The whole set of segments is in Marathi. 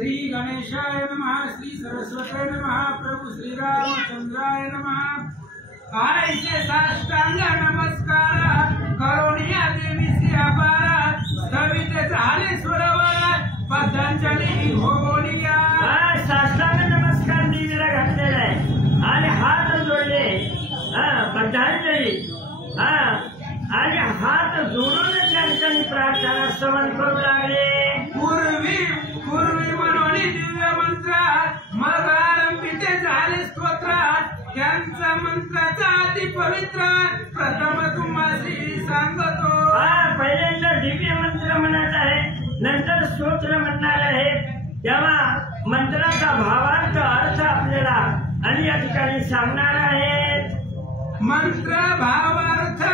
श्री गणेशाय नमः, श्री सरस्वती नमः, प्रभु श्री रामचंद्राय नमः। आईचे साष्टांग नमस्कार करुणिया देवी श्री अपार सविते झाले सुरवर पतंजली होलिया। साष्टांग नमस्कार देवीला घातलेला आहे आणि हात जोडले पतंजली आणि हात जोडून त्यांनी प्रार्थना श्रवण करू लागले। पूर्वी म्हणून दिव्य मंत्र मग आरंभिते झाले स्तोत्र त्यांचा मंत्राचा अति पवित्र प्रथम तुम्हासी सांगतो। पहिल्यांदा दिव्य मंत्र म्हणत आहे नंतर स्तोत्र म्हणणार आहे तेव्हा मंत्राचा भावार्थ अर्थ आपल्याला आणि या ठिकाणी सांगणार आहेत। मंत्र भावार्थ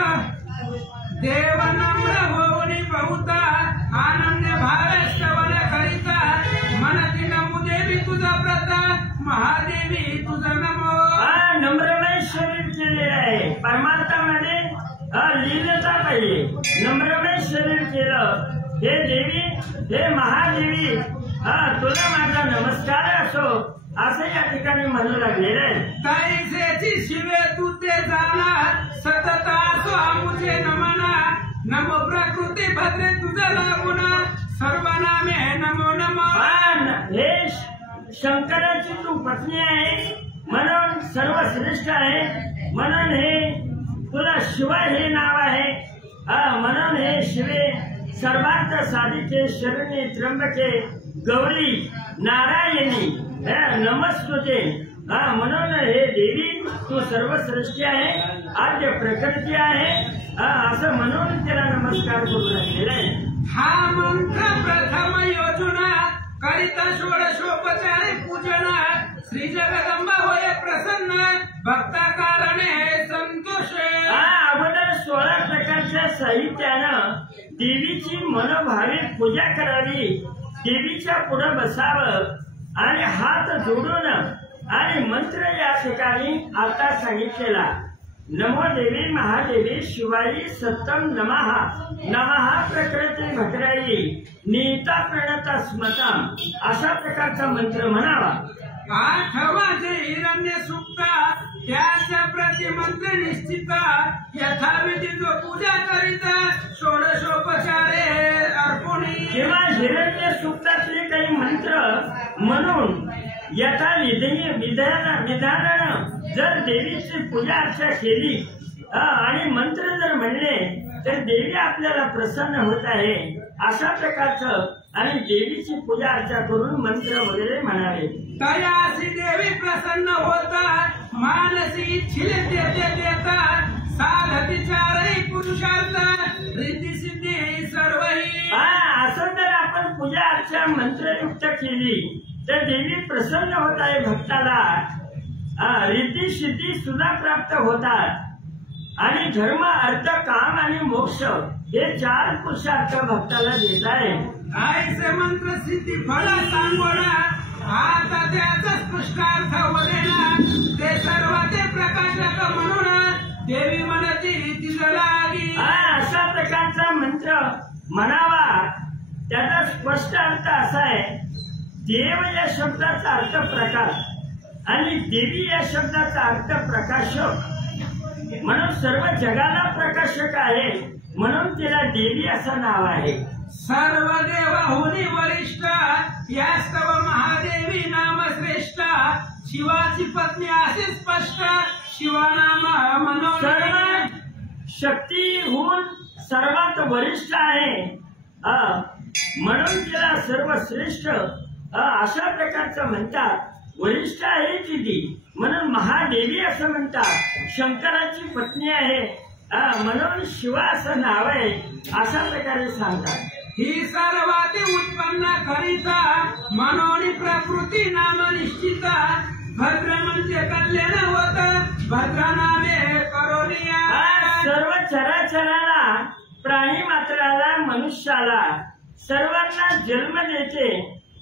देव नम्र होऊनी बहुता अनन्य भावे श्रवण करिता मनती नमो देवी तुझा व्रता महादेवी तुझा नमो। नम्रमय शरीर केलेलं आहे परमार्थामध्ये लीनता पाहिजे नम्रमय शरीर केलं। हे देवी हे महादेवी तुला माझा नमस्कार असो असं या ठिकाणी म्हणू लागलेलं आहे। ताईचे शिवे तू ते जाणार सतत असो मुझे नमना नमो प्रकृती भद्रे तुझा लागून सर्वनामे नमो नमो। हे शंकराची तू पत्नी आहे म्हणून सर्वश्रेष्ठ आहे म्हणून हे तुला शिवा हे नाव आहे म्हणून हे शिवे सर्वार्थ साधिके शरणे त्र्यंबके गौरी नारायणी नमस्ते म्हणून हे देवी तू सर्वश्रेष्ठी आहे आद्य प्रकृती आहे असं म्हणून त्याला नमस्कार करू लागलेला आहे। हा मंत्र प्रथम योजना करिता षोडशोपचारे पूजन श्री जगदंबा होय प्रसन्न भक्ता कारणे संतोष। अगोदर 16 प्रकारच्या साहित्यानं देवीची मनोभावे पूजा करावी देवीच्या पुढे बसावं आणि हात जोडून आणि मंत्र या ठिकाणी आता सांगितलेला नमो देवी महादेवी शिवाई सत्तम नमः नमः प्रकृती भद्राई नीता प्रणता स्मतम अशा प्रकारचा मंत्र म्हणावा। आठवा जे हिरण्य सुक्ता त्याच्या प्रतिमंत्र निश्चित यथाविधी जो पूजा करीता षोडशोपचारे अर्पणी। जेव्हा हिरण्य सुक्तातले काही मंत्र म्हणून विधानानं जर देवीची पूजा अर्चा केली आणि मंत्र जर म्हणले तर देवी आपल्याला प्रसन्न होत आहे अशा प्रकारचं आणि देवीची पूजा अर्चा करून मंत्र वगैरे म्हणावे। तयासी देवी प्रसन्न होता मानसी इच्छिले देते देता साधती चारही पुरुषार्थ रिद्धी सिद्धी सर्वही। असं जर आपण पूजा अर्चा मंत्रयुक्त केली तर देवी प्रसन्न होत आहे भक्ताला रिद्धी सिद्धी सुद्धा प्राप्त होतात आणि धर्म अर्थ काम आणि मोक्ष हे 4 पुरुषार्थ भक्ताला देत आहे। आईचे मंत्र सिद्धी फळ सांगोना आता त्याचा स्पष्टार्थ वदेना ते सर्व ते प्रकाशक म्हणून देवी म्हणती तिला लागी। अशा प्रकारचा मंत्र म्हणावा त्याचा स्पष्ट अर्थ असा आहे देव या शब्दाचा अर्थ प्रकाश आणि देवी या शब्दाचा अर्थ प्रकाशक म्हणून सर्व जगाला प्रकाशक आहे म्हणून तिला देवी असं नाव आहे। सर्व देवाहुनी वरिष्ठ यास्तव महादेवी नाम श्रेष्ठ शिवाची पत्नी असे स्पष्ट शिवानाम म्हणून सर्व शक्तीहून सर्वात वरिष्ठ आहे म्हणून तिला सर्वश्रेष्ठ अशा प्रकारचं म्हणतात। वरिष्ठ आहे ती म्हणून महादेवी असं म्हणतात। शंकराची पत्नी आहे म्हणून शिवा असं नाव आहे अशा प्रकारे सांगतात। ही सर्वाते उत्पन्न करिता मनोनी प्रकृती नाम निश्चित भद्र म्हणजे कल्याण होत भद्र नामे करोनिया। सर्व चराचराला प्राणी मात्राला मनुष्याला सर्वांना जन्म देते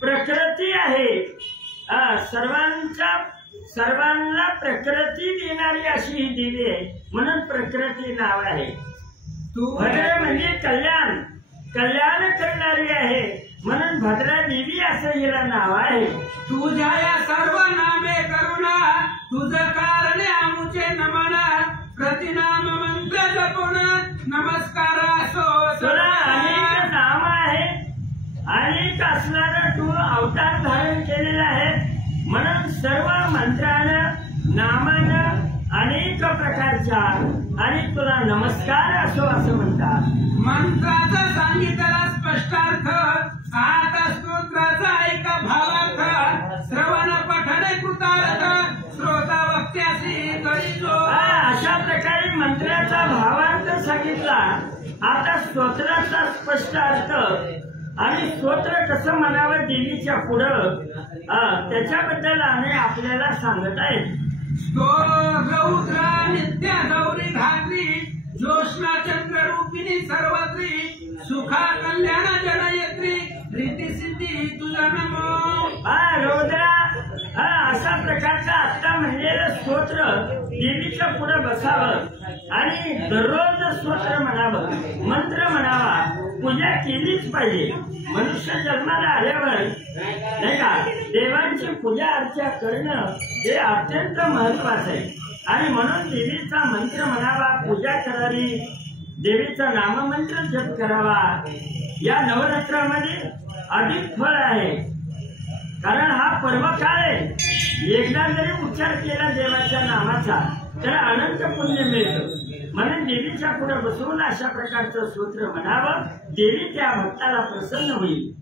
प्रकृती आहे सर्वांना प्रकृती देणारी अशी ही देवी आहे म्हणून प्रकृती नाव आहे। भद्र म्हणजे कल्याण करणारी आहे म्हणून भद्रा देवी असं हिला नाव आहे. तुझ्या या सर्व नामे करुणा तुझं कारणे आमुचे नमन प्रतिनाम मंत्र जपून नमस्कार असो तुला अनेक नाम आहे, अनेक असणारा तू अवतार धारण केलेला आहे. म्हणून सर्व मंत्रानं नामानं अनेक प्रकारच्या आणि तुला नमस्कार असो असं म्हणतात. मंत्राचा सांगितला स्पष्टार्थ आता स्तोत्राचा ऐक भावार्थ श्रवण पठणे कृतार्थ श्रोता वक्त्यासी कळीजो. अशा प्रकारे मंत्राचा भावार्थ सांगितला. आता स्तोत्राचा स्पष्ट अर्थ आणि स्तोत्र कसं म्हणावं देवीच्या पुढं त्याच्याबद्दल आणि आपल्याला सांगत आहेत. रौद्रा नित्या गौरी धात्री ज्योत्स्ना चंद्र रूपिणी सर्वत्री सुखा कल्याण जनयत्री रीती सिद्धी तुझा नमो. रौद्रा अशा प्रकारचा आता म्हणलेलं स्तोत्र देवीच्या पुढे बसावं आणि दररोज स्तोत्र म्हणावं, मंत्र म्हणावा, पूजा केलीच पाहिजे. मनुष्य जन्माला आल्यावर नाही का देवांची पूजा अर्चा करणं हे अत्यंत महत्वाचं आहे. आणि म्हणून देवीचा मंत्र म्हणावा, पूजा करावी, देवीचा नाममंत्र जप करावा. या नवरात्रामध्ये अधिक फळ आहे, कारण हा पर्वकाळ आहे. एकदा जरी उच्चार केला देवाच्या नामाचा तर अनंत पुण्य मिळतं. म्हणून देवीच्या पुढे बसवून अशा प्रकारचं सूत्र म्हणावं, देवी त्या भक्ताला प्रसन्न होईल.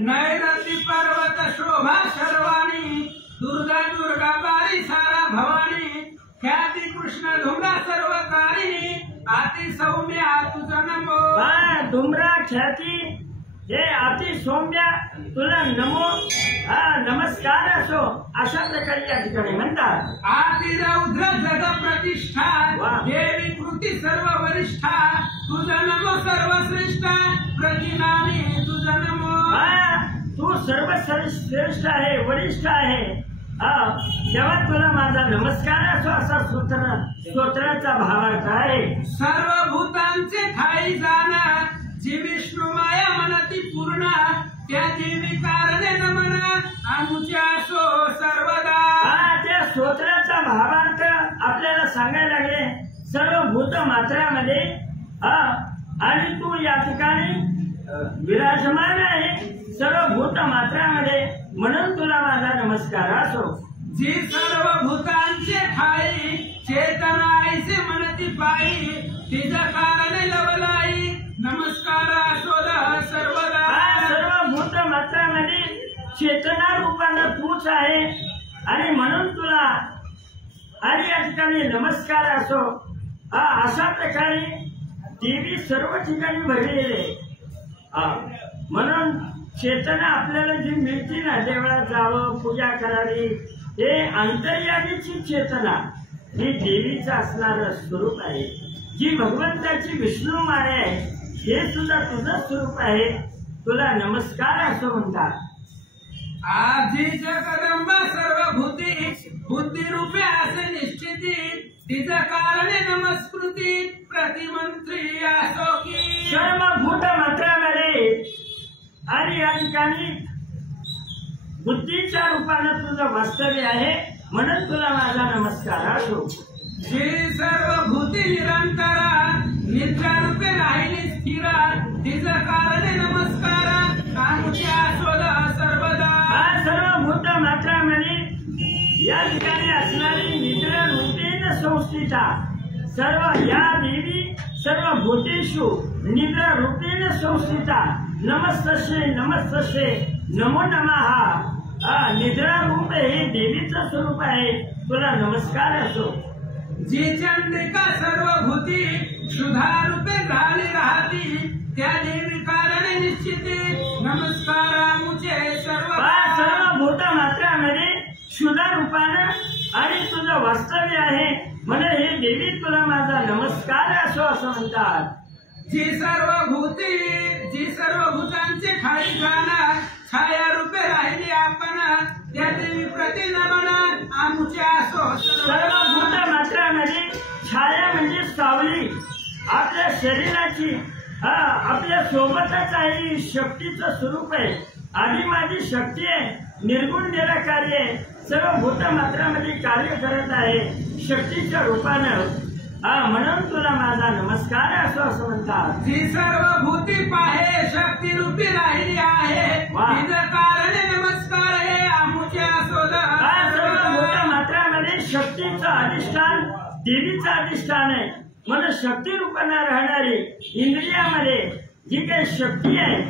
नैरती पर्वत शोभा सर्वाणी दुर्गा दुर्गा बारी सारा भवानी ख्याती कृष्ण धुम्रा सर्व कारिणी अति सौम्या तुझा नमो. धुम्रा ख्याती हे अति सौम्या तुला नमो नमस्कार असो अशा प्रकारे या ठिकाणी म्हणतात. आती रौद्र जग प्रतिष्ठा देवी कृती सर्व वरिष्ठा तुझा नमो सर्वश्रेष्ठ प्रतिनामी तुझा नमो. तू सर्व श्रेष्ठ आहे, वरिष्ठ आहे, तेव्हा तुला माझा नमस्कार असो असा स्तोत्राचा भावार्थ आहे. सर्व भूतांचे ठाई जाण जी विष्णू माया मनती पूर्ण त्या देवी कारणे नमन आमुच्या असो सर्वदा. त्या स्तोत्राचा भावार्थ आपल्याला सांगायला लागले. सर्व भूत मात्रामध्ये आणि तू या ठिकाणी विराजमान आहे सर्व भूत मात्रामध्ये, म्हणून तुला माझा नमस्कार असो. जी सर्व भूतांचे ठाई चेतनाईचे मनती पायी तिचा कारणे लवलाई नमस्कार असो सर्वदा. सर्व भूत मात्रामध्ये चेतना रूपानं तूच आहे आणि म्हणून तुला आणि या ठिकाणी नमस्कार असो. अशा प्रकारे देवी सर्व ठिकाणी भरलेली आहे. म्हणून चेतना आपल्याला जी मिळते ना, देवळात जावं, पूजा करावी, हे अंतर्यामीची चेतना ही देवीचं असणारं स्वरूप आहे. जी भगवंताची विष्णू माया आहे हे सुद्धा तुझं स्वरूप आहे. तुला नमस्कार असं म्हणतात. आधीच कदंब सर्व भूती बुद्धी रूपे असे निश्चिती तिचं कारणे नमस्कृती प्रतिमंत्री असो की. सर्व भूत मात्रामध्ये आणि या ठिकाणी बुद्धीच्या रूपानं तुझं वास्तव्य आहे, म्हणून तुला माझा नमस्कार असो. जी सर्व भूती निरंतरा निद्रा रूपे राहिली स्थिरा तिचं कारणे नमस्कार आमुच्या शोध सर्वदा. सर्व भूत मात्रामध्ये या ठिकाणी असणारी निद्रा रूपेण संस्थिता सर्व या देवी सर्व भूतेषु निद्रा रूपेण संस्थिता नमस्तस्ये नमस्तस्ये नमो नमः. निद्रा रूप हे देवीचं स्वरूप आहे. तुला नमस्कार असो. जी चंद्रिका सर्व भूती सुधा रूपे झाली राहती त्या देवी कारणे निश्चिती नमस्कार मुझे सर्व. सर्व भूत मात्रामध्ये सुधा रूपानं आणि तुझं वास्तव्य आहे, म्हणून हे देवी तुला माझा नमस्कार असो असं म्हणतात. जी सर्व भूतांचे ठाई जाण छाया रूपे राहिली आपण त्या देवी प्रति नमन आमुच्या असो. सर्व भूत मात्रामध्ये छाया म्हणजे सावली आपल्या शरीराची आपल्या सोबतच आहे, शक्तीचं स्वरूप आहे, आधी माझी शक्ती आहे, निर्गुण निराकारी आहे, सर्व भूत मात्रामध्ये कार्य करत आहे शक्तीच्या रूपानं. म्हणून तुला माझा नमस्कार असं म्हणतात. जी सर्व भूती पाहे शक्ती रूपी राहिली आहे, तिचं कारण नमस्कार हे आमुचे असोद. सर्व भूत मात्रामध्ये शक्तीचं अधिष्ठान देवीचं अधिष्ठान आहे. म्हणून शक्ती रूपानं राहणारी इंद्रियामध्ये जी काही शक्ती आहे,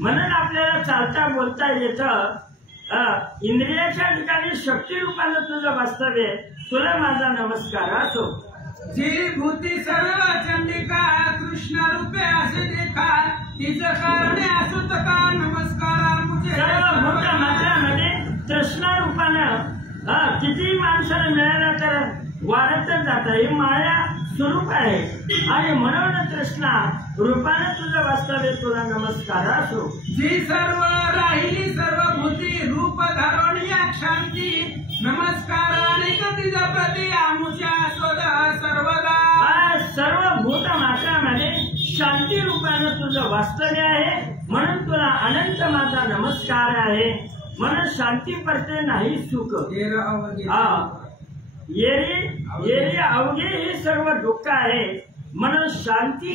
म्हणून आपल्याला चालता बोलता येतं. इंद्रियाच्या ठिकाणी शक्ती रूपानं तुझं वास्तव्य, तुला माझा नमस्कार असो. जी भूती सर्व चंडिका कृष्ण रूपे असे देखा, तिचं कारणे असोत का नमस्कार मुझे. सर्व भूत मात्रामध्ये तृष्णा रूपानं किती माणसाला मिळाला तर वाढतच जातं, हे माया स्वरूप आहे. आणि म्हणून तृष्णा रूपानं तुझं वास्तव्य, तुला नमस्कार असो. जी सर्व राहिली सर्व भूती रूप धारण या शांती, नमस्कार अनेक तिचा प्रति आमुच्या शोधा सर्वदा. सर्व भूत मात्रामध्ये शांती रूपानं तुझं वास्तव्य आहे, म्हणून तुला अनंत माझा नमस्कार आहे. म्हणून शांती पडते नाही सुख. येरी अवघे हे सर्व दुःख आहे, म्हणून शांती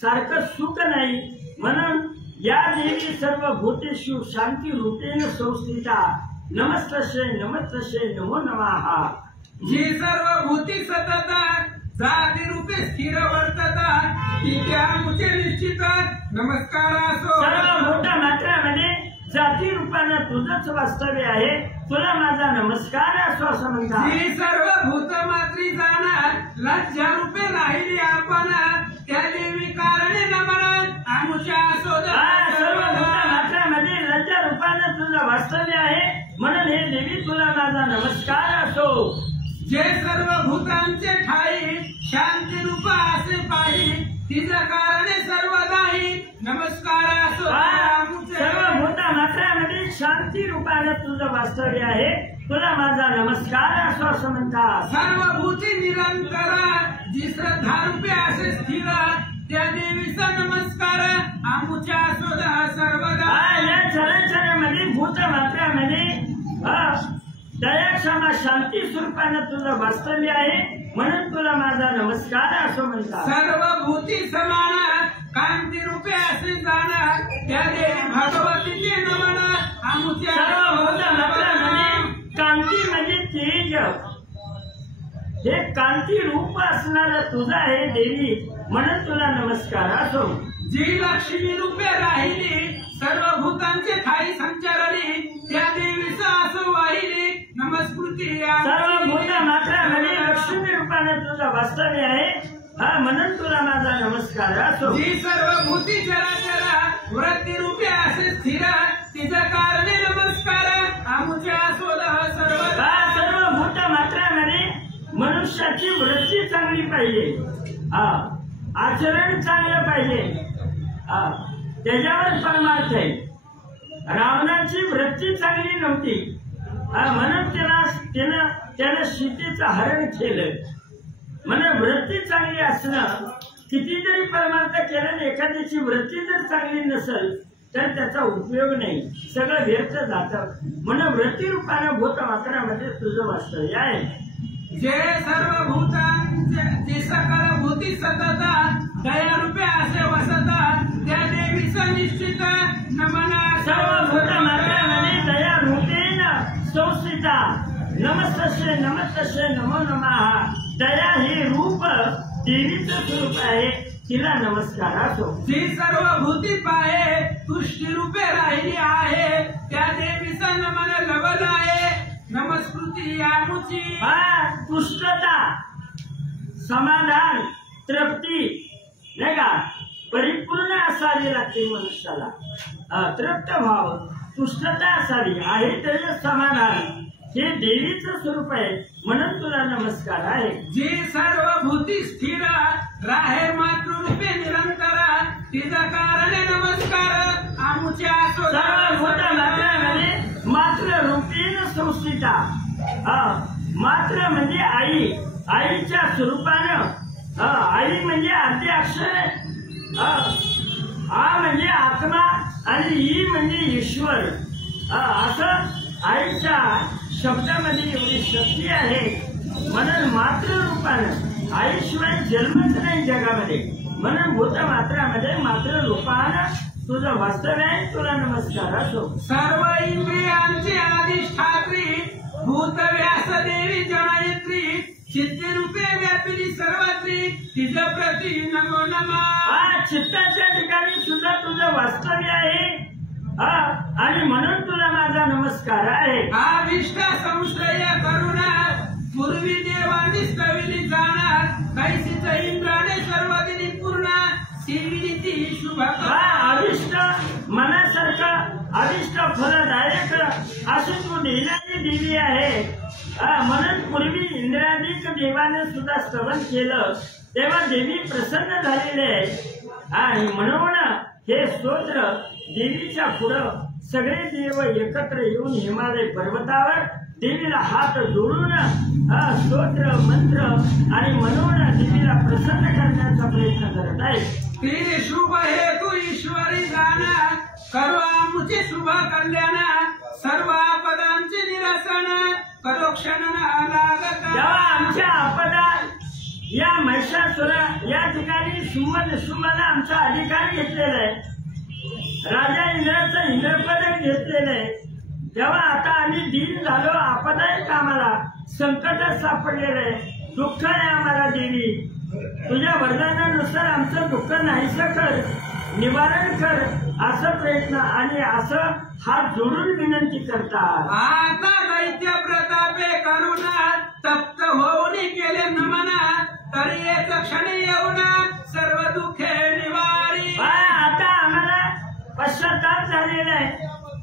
सारखं सुख नाही. म्हणून या देवी सर्व भूतेषु शांती रूपेण संस्थिता, नमस्तस्यै नमस्तस्यै नमो नमः. जी सर्व भूती सतत जाती रूपे स्थिर वर्तता, तिच्या मुचे निश्चित नमस्कार असो. सर्व भूत मात्रामध्ये जाती रूपानं तुझंच वास्तव्य आहे, तुला माझा नमस्कार असो असं म्हणतात. जी सर्व भूत मात्री जाणार लज्जा रूपे राहिली आपण, त्या देवी कारणे नमन आमुच्या असो. सर्व भूत मात्रामध्ये लज्जा रूपानं तुझं वास्तव्य आहे, म्हणून हे देवी तुला माझा नमस्कार असो. जे सर्व भूतांचे ठाई शांती रूप असे पाही, तिचं कारणे सर्वदाही नमस्कार असो. सर्व भूत मात्रामध्ये शांती रूपानं तुझं वास्तव्य आहे, तुला माझा नमस्कार असो असं म्हणतात. सर्व भूती निरंतर जी श्रद्धा रूपे असे स्थिर, त्या देवीचा नमस्कार आमुच्या असो सर्वदा. या चराचरामध्ये भूत मात्रामध्ये दया क्षमा शांती स्वरूपानं तुझं वास्तव्य आहे, म्हणून तुला माझा नमस्कार असं म्हणतात. सर्व भूती समान कांती रूपे असे जाणार, त्या देवी भगवतीचे नमन आमुच्या. सर्व भूत मात्रामध्ये कांती म्हणजे तेज, हे कांती रूप असणारं तुझं आहे देवी, म्हणून तुला नमस्कार असो. जी लक्ष्मी रूपे राहिली सर्व भूतांचे ठाई संचारली, त्या देवीचा असो वाहिली नमस्कृती. सर्व भूत मात्रामध्ये लक्ष्मी रूपानं तुझं वास्तव्य आहे, म्हणून तुला माझा नमस्कार असो. जी सर्व भूती चराचर वृत्ती रूपे असे स्थिर, तिच्या कारणे नमस्कार आमुच्या असो सर्वदा. सर्व भूत मात्रामध्ये मनुष्याची वृत्ती चांगली पाहिजे, आचरण चांगलं पाहिजे, त्याच्यावर परमार्थ आहे. रावणाची वृत्ती चांगली नव्हती, म्हणून त्यानं सीतेचं हरण केलं. म्हणून वृत्ती चांगली असणं, किती जरी परमार्थ केलं, एखाद्याची वृत्ती जर चांगली नसेल तर त्याचा उपयोग नाही, सगळं व्यर्थ जातं. म्हणून वृत्ती रूपानं भूत मात्रामध्ये तुझं वास्तव्य आहे. जे सर्व भूतांचे सकल भूती सतत दया रूपे असे वसत, त्या देवीचा निश्चित नमन. सर्व भूत मात्रामध्ये दया रूपेण संस्थिता, नमस्तस्यै नमस्तस्यै नमो नमः. दया हे रूप देवीचं स्वरूप आहे, तिला नमस्कार असो. जी सर्व भूती पाहे तुष्टी रूपे राहिली आहे, त्या देवीचा नमन लवल आहे नमस्कृती आमुची. तुष्टता, समाधान, तृप्ती नाही का परिपूर्ण असावी लागते मनुष्याला. तृप्त भाव, तुष्टता असावी, आहे त्याचं समाधान, हे देवीचं स्वरूप आहे, म्हणून तुला नमस्कार आहे. जी सर्व भूती स्थिर राहे मातृरूपे निरंतर, तिचं कारणे नमस्कार आमुच्या. सर्व भूत मात्रामध्ये मात्र रूपेण संस्थिता, मात्र म्हणजे आई, आईच्या स्वरूपानं आई म्हणजे आद्य अक्षर आहे. आ म्हणजे आत्मा आणि ई म्हणजे ईश्वर. असं आईच्या शब्दामध्ये एवढी शक्ती आहे. म्हणून मातृरूपानं आईशिवाय जन्मच नाही जगामध्ये. म्हणून भूतमात्रामध्ये मातृरूपानं तुझं वास्तव्य आहे. तुला नमस्कार असो. सर्व इंद्रियांची अधिष्ठात्री भूत व्यास देवी जनायत्री चित्तरूपे व्यापिनी सर्वत्री तिज प्रती नमो नमः. चित्ताच्या ठिकाणी सुद्धा तुझं वास्तव्य आहे. आणि म्हणून तुला माझा नमस्कार आहे. आविष्ट संश्रय करुणा पूर्वी देवांनी स्तविली जाणार कैसीच इंद्राने सर्व दिनी पूर्ण ती शुभ. अभिष्ट मनासारखं अभिष्ट फलदायक अशी तू देणारी देवी आहे. म्हणून पूर्वी इंद्रादिक देवाने सुद्धा स्तवन केलं तेव्हा देवी प्रसन्न झालेली आहे. आणि म्हणून हे स्तोत्र देवीच्या पुढं सगळे देव एकत्र येऊन हिमालय पर्वतावर देवीला हात जोडून स्तोत्र मंत्र आणि म्हणून देवीला प्रसन्न करण्याचा प्रयत्न करत आहे. ती शुभ हेतू ईश्वरी जाणा करो आमचे शुभ कल्याण सर्व आपदांचे निरसन करो क्षण लागता. जेव्हा आमच्या आपदा या महिषासुर या ठिकाणी शुंभाला आमचा अधिकार घेतलेला आहे. राजा इंद्राचं इंद्रपद घेतलेलं आहे. तेव्हा आता आम्ही दीन झालो. आपदायक आम्हाला संकट सापडलेलं आहे. दुःख आहे आम्हाला देवी. तुझ्या वरदानानुसार आमचं दुःख नाहीसं कर, निवारण कर असं प्रयत्न आणि असं हात जोडून विनंती करतात. आता दैत्य प्रतापे करुणा तप्त होऊन केले नमना तरी एक क्षण येऊन सर्व दुःखे निवारी. आता आम्हाला पश्चाताप झालेला आहे.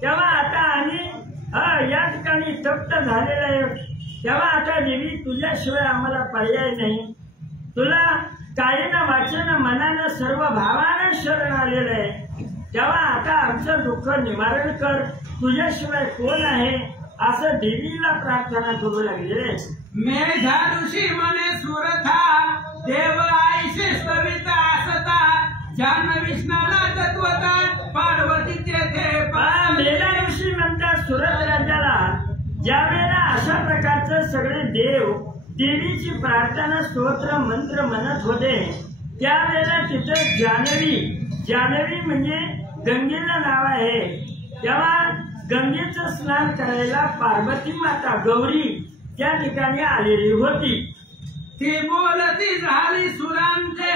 तेव्हा आता आम्ही या ठिकाणी तप्त झालेला आहे. तेव्हा आता देवी तुझ्याशिवाय आम्हाला पर्याय नाही. तुला कायेनं वाचेनं मनानं सर्व भावानं शरण आलेलं आहे. तेव्हा आता आमचं दुःख निवारण कर. तुझ्याशिवाय कोण आहे असं देवीला प्रार्थना करू लागले. मेघा ऋषी मने सुरथा देव आईशे सविता असता जानविष्णाला तत्वता पार्वती तेथे. मेघा ऋषी म्हणतात सुरत राज्याला ज्यावेळेला अशा प्रकारचं सगळे देव देवीची प्रार्थना स्तोत्र मंत्र म्हणत होते त्यावेळेला तिथं जानवी म्हणजे गंगेला नाव आहे. तेव्हा गंगेचं स्नान करायला पार्वती माता गौरी त्या ठिकाणी आलेली होती. ती बोलती झाली सुरांचे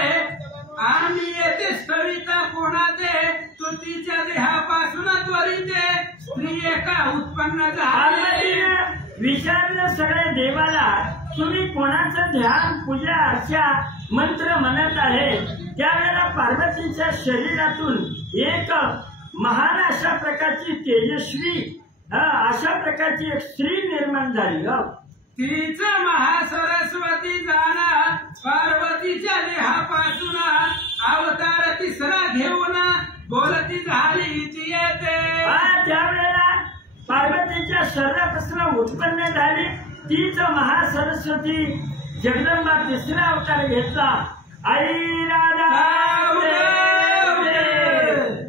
आम्ही येते स्थळीता कोणाचे तो तिच्या देहापासून त्वरिते स्त्री एका उत्पन्न झाली. विचारलं सगळ्या देवाला तुम्ही कोणाचं ध्यान पूजा अर्चा मंत्र म्हणत आहे. त्यावेळेला पार्वतीच्या शरीरातून एक महान अशा प्रकारची तेजस्वी अशा प्रकारची एक स्त्री निर्माण झाली. तीच महासरस्वती जाणार पार्वतीच्या देहापासून अवतार तिसरा घेऊन बोलती झाली ती येते. त्यावेळेला पार्वतीच्या शरीरापासून उत्पन्न झाली तीच महासरस्वती जगदंबा तिसरा अवतार घेतला. आई राधा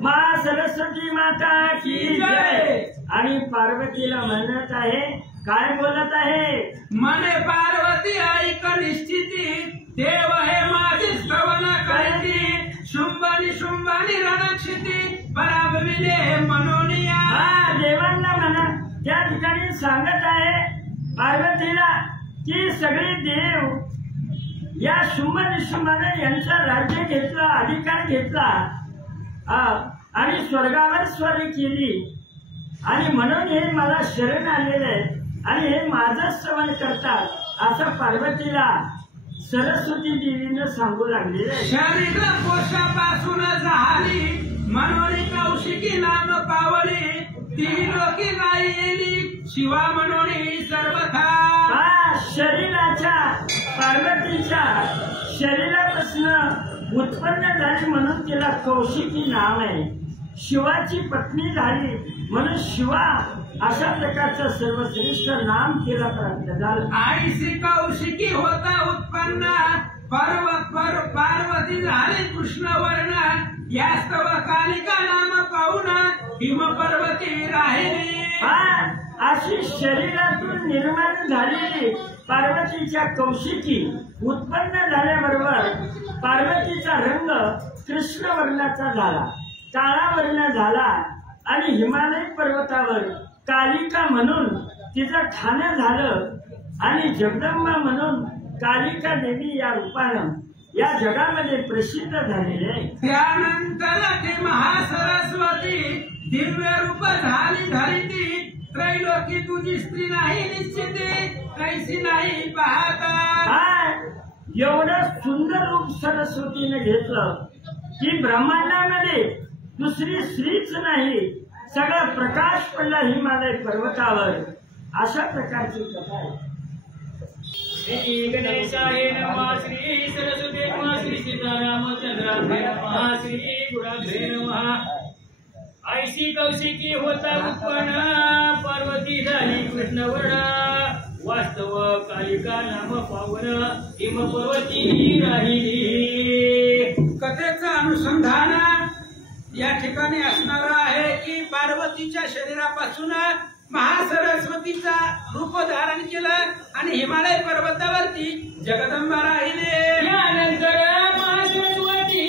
महासरस्वती माता की जय. आणि पार्वतीला म्हणत आहे काय बोलत आहे. मने पार्वती ऐक निश्चिती देव हे माझी स्तवन करती शुंभानी रणक्षिती पराभविले मनोनिया. देवांना म्हणा त्या ठिकाणी सांगत आहे पार्वतीला की सगळे देव या शुंभ निशुंभाने यांचं राज्य घेतलं अधिकार घेतला आणि स्वर्गावर स्वारी केली आणि म्हणून हे मला शरण आलेलं आहे आणि हे माझं स्तवन करतात असं पार्वतीला सरस्वती देवीनं सांगू लागलेलं आहे. शरीर कोशापासून झाली मनोनी कौशिकी नाम पावली ती लोकी गायली शिवा मनोनी सर्वथा. शरीराच्या पार्वतीच्या शरीरापासून उत्पन्न झाली म्हणून तिला कौशिकी नाव आहे. शिवाची पत्नी झाली म्हणून शिवा अशा प्रकारचं सर्वश्रेष्ठ नाम तिला प्राप्त झालं. आईशी कौशिकी होता उत्पन्न पार्वती झाले कृष्ण वर्ण यास्तव कालिका नाम पाहून हिम पर्वती राहिली. अशी शरीरातून निर्माण झालेली पार्वतीच्या कौशिकी उत्पन्न झाल्याबरोबर पार्वतीचा रंग कृष्ण वर्णाचा झाला, काळा वर्ण झाला आणि हिमालय पर्वतावर कालिका म्हणून तिचं ठाणं झालं आणि जगदंबा म्हणून कालिका देवी या रूपानं या जगामध्ये प्रसिद्ध झालेले आहे. त्यानंतर ती महासरस्वती दिव्य रूप झाली धरिती त्रैलोकी तुझी स्त्री नाही निश्चिती कैसी नाही पाहता. एवढं सुंदर रूप सरस्वतीने घेतलं की ब्रह्मांडामध्ये दुसरी स्त्रीच नाही, सगळा प्रकाश पडला हिमालय पर्वतावर. अशा प्रकारची कथा आहे. श्री गणेशाय नमः, श्री सरस्वती नमः, श्री सीतारामचंद्राय नमः, श्री गुराग्रे नमः. ऐशी कौशिकी होता उत्पन्न पार्वती झाली कृष्णवर्ण वास्तव कालिका नाम पावन हिम पर्वती राहिली. कथेचं अनुसंधान या ठिकाणी असणार आहे की पार्वतीच्या शरीरापासून महासरस्वतीचा रूप धारण केलं आणि हिमालय पर्वतावरती जगदंबा राहिले. यानंतर महासरस्वती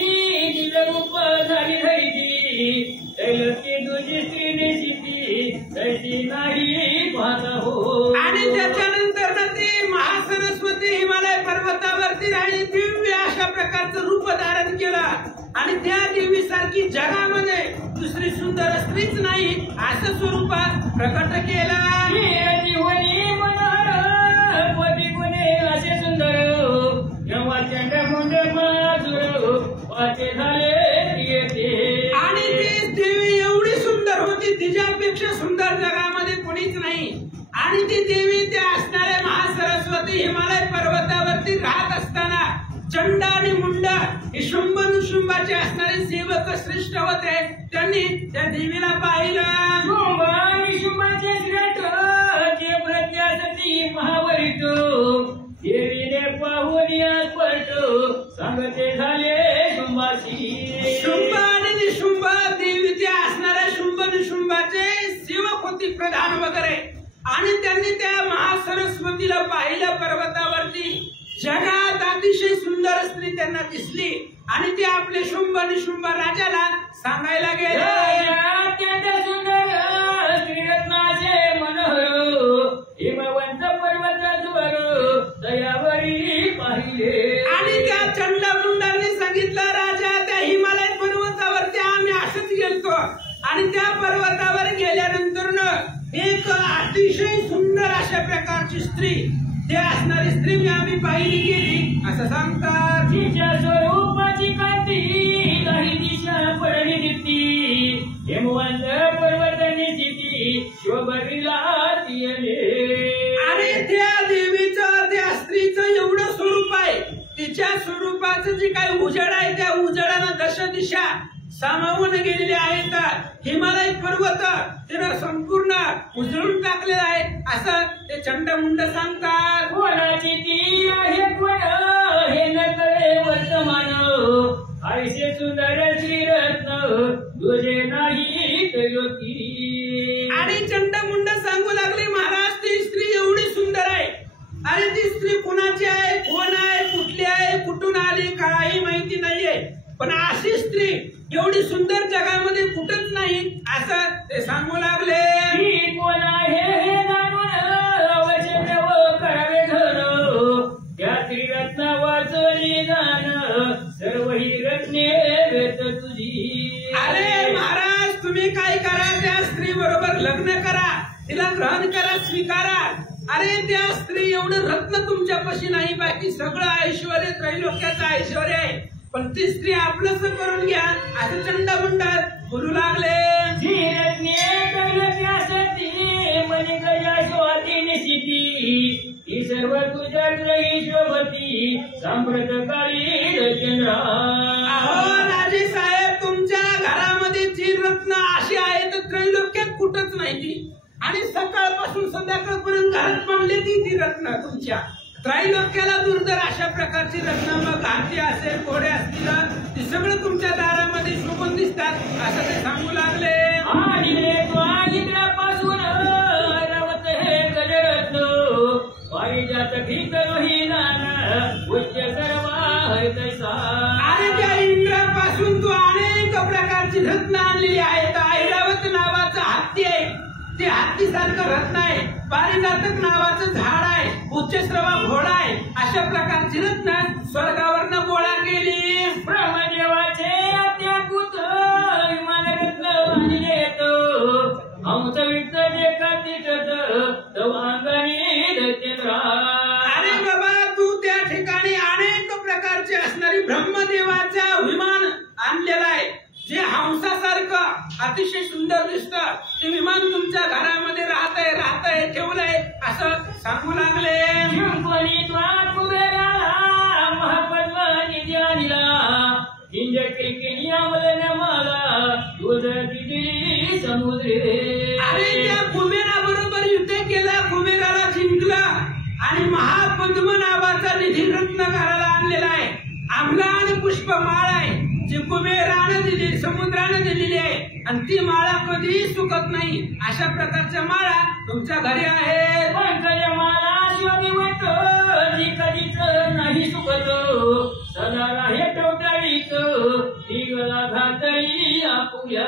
तिचं रूप झाली धरिती त्रैलोकी तुझी स्त्री निश्चिती कैसी नाही पाहता हो. आणि त्याच्यानंतर ती महासरस्वती हिमालय पर्वतावरती राहिली. दिव्य अशा प्रकारचं रूप धारण केलं आणि त्या देवीसारखी जगामध्ये दुसरी सुंदर स्त्रीच नाही असं स्वरूपात प्रकट केलं. असे सुंदर आणि ती देवी एवढी सुंदर होती तिच्यापेक्षा सुंदर जगामध्ये कोणीच नाही. आणि ती देवी त्या असणाऱ्या महासरस्वती हिमालय पर्वतावरती राहत असताना चंड आणि मुंड हे शुंभ निशुंभाचे असणारे सेवक श्रेष्ठ होते. त्यांनी त्या देवीला पाहिलं. शुंभ निशुंभाचे श्रेष्ठ जे प्रज्ञासती महावरित देवीने पाहून स्पष्ट सांगते झाले शुंभाशी. शुंभ आणि निशुंभ देवी त्या असणाऱ्या शुंभ निशुंभाचे सेवक होती प्रधान वगैरे. आणि त्यांनी त्या महासरस्वतीला पाहिलं पर्वतावरती. जगात अतिशय सुंदर स्त्री त्यांना दिसली आणि ते आपले शुंभ निशुंभ राजाला सांगायला गेले. सुंदर श्रीरत्नाचे मनोहर हिमवंत पर्वतावर दयावरी पाहिले. आणि त्या चंडमुंडांनी सांगितलं राजा त्या हिमालय पर्वतावरती आम्ही असंच गेलतो आणि त्या पर्वतावर गेल्यानंतर एक अतिशय सुंदर अशा प्रकारची स्त्री ते असणारी स्त्री मी आम्ही पाहिली गेली असं सांगतात. तिच्या स्वरूपाची कांती काही दिशा पडली दिसती हिमवंत पर्वत निश्चिती शोभविला आणि त्या देवीचं त्या स्त्रीचं एवढं स्वरूप आहे. तिच्या स्वरूपाचं जे काही उजळ आहे त्या उजळानं दश दिशा सामावून गेलेले आहेत. हिमालय पर्वत तिनं संपूर्ण उजळून टाकलेला आहे असं ते चंडमुंड सांगतात. कोणाची ती आहे कोण हे न कळे वर्तमान ऐसे सुंदर श्रीरत्न तुझे नाही त्रैलोकी. आणि चंडमुंड सांगू लागले महाराज ती स्त्री एवढी सुंदर आहे. अरे ती स्त्री कोणाची आहे, कोण आहे, कुठली आहे, कुठून आली काही माहिती नाहीये. पण अशी स्त्री एवढी सुंदर जगामध्ये कुठंच नाही असं ते सांगू लागले. ही कोण आहे हे जाणून अवश्य देव करावे घर त्या त्रिरत्न वाचली जाण सर्व ही रत्ने वेत तुझी. अरे महाराज तुम्ही काय करा त्या स्त्री बरोबर लग्न करा, तिला ग्रहण करा, स्वीकारा. अरे त्या स्त्री एवढं रत्न तुमच्यापाशी नाही, बाकी सगळं ऐश्वर त्रैलोक्याचं ऐश्वर आहे. पण ती स्त्री आपलंच करून घ्या असं चंडमुंड बोलू लागले. ही सर्व तुझ्या शोभती सांप्रतकाळी अहो राजे साहेब तुमच्या घरामध्ये जी रत्न अशी आहे तर त्रैलोक्यात कुठंच नाही ती. आणि सकाळपासून संध्याकाळपर्यंत घरात पडली ती रत्न तुमच्या. त्रैलोक्याला दुर्धर अशा प्रकारची रत्न, मग हाती असेल, घोडे असतील, ते सगळं तुमच्या दारामध्ये शोभून दिसतात असं ते सांगू लागले. आणि इंद्रापासून रवत हे गजरत्न पारिजात भीतरोही नान उच्च सर्व हरितैसा. आणि त्या इंद्रापासून तू अनेक प्रकारची रत्न आणलेली आहेत. ऐरावत नावाचं हत्ती आहे, ते हत्तीसारखं रत्न आहे. पारिजातक नावाचं झाड आहे, उच्चश्रवा घोडा आहे. अशा प्रकारची रत्न स्वर्गावरनं गोळा केली. ब्रह्मदेवाचे अत्याद्भुत विमान रत्न आणले अंश वित्त जे कथित तव अंगणी दैत्येंद्रा. अरे बाबा, तू त्या ठिकाणी अनेक प्रकारचे असणारी ब्रह्मदेवाचा विमान आणलेला आहे, जे हंसासारखं अतिशय सुंदर दिसतं. ते विमान तुमच्या घरामध्ये राहतंय ठेवलंय असं सांगू लागले. जिंकणी त्वा कुबेराला महापद्म निधी आणला इंज किलकिनी अमलन मला दूध दिली समुद्रे. अरे त्या कुबेराबरोबर युद्ध केलं, कुबेराला जिंकलं आणि महापद्म नावाचा निधी रत्न घराला आणलेला आहे. आम्लान पुष्पमाळ आहे, जी कुबेरानं दिली, समुद्रानं दिलेली आहे, आणि ती माळा कधीही सुकत नाही. अशा प्रकारच्या माळा तुमच्या घरी आहेत. पंकजमाला शिवविवत जी कधीच नाही सुकत सदा राहे टवटवीत दिगला घातली आपुल्या.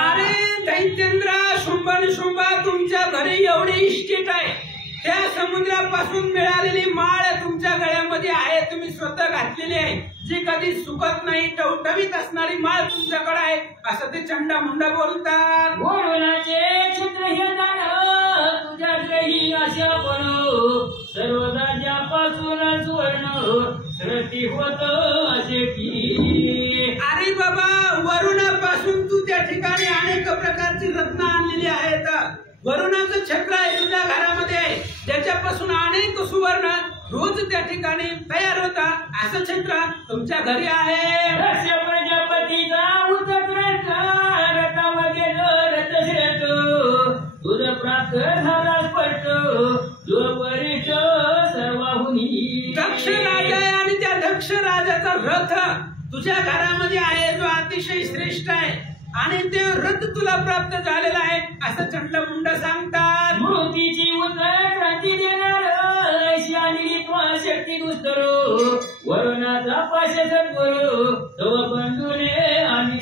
अरे दैत्येंद्र, शुंभ निशुंभ तुमच्या घरी एवढी इष्टिट आहे. त्या समुद्रापासून मिळालेली माळ तुमच्या गळ्यामध्ये आहे, तुम्ही स्वतः घातलेली आहे, जी कधी सुकत नाही, टवटवीत असणारी माळ तुमच्याकडे आहे असं ते चंडामुंडा बोलतात. वरुणाचे छत्र हे दान तुझ्याकडे अशा पण सर्वदा ज्यापासून सुवर्ण सृष्टी होत असे की. अरे बाबा, वरुणापासून तू त्या ठिकाणी अनेक प्रकारची रत्न आणलेली आहेत. वरुणाचं छत्र आहे तुझ्या घरामध्ये आहे, त्याच्यापासून अनेक सुवर्ण रोज त्या ठिकाणी तयार होतात. असं छत्र तुमच्या घरी आहे. रस्य प्रजापतीचा उत्कृष्ट रथामध्ये रथश्रेष्ठ तुझ प्राप्त झाला स्पष्ट जो वरिष्ठ सर्वाहुनी. दक्ष राजा आहे आणि त्या दक्ष राजाचा रथ तुझ्या घरामध्ये आहे, जो अतिशय श्रेष्ठ आहे, आणि ते रथ तुला प्राप्त झालेला आहे असं चंडमुंड सांगतात. मूर्तीची उत्क्रांती देणार शालिनी शक्ती दुस्तर वरुणाचा पाश सत्वर तव बंधुने आणि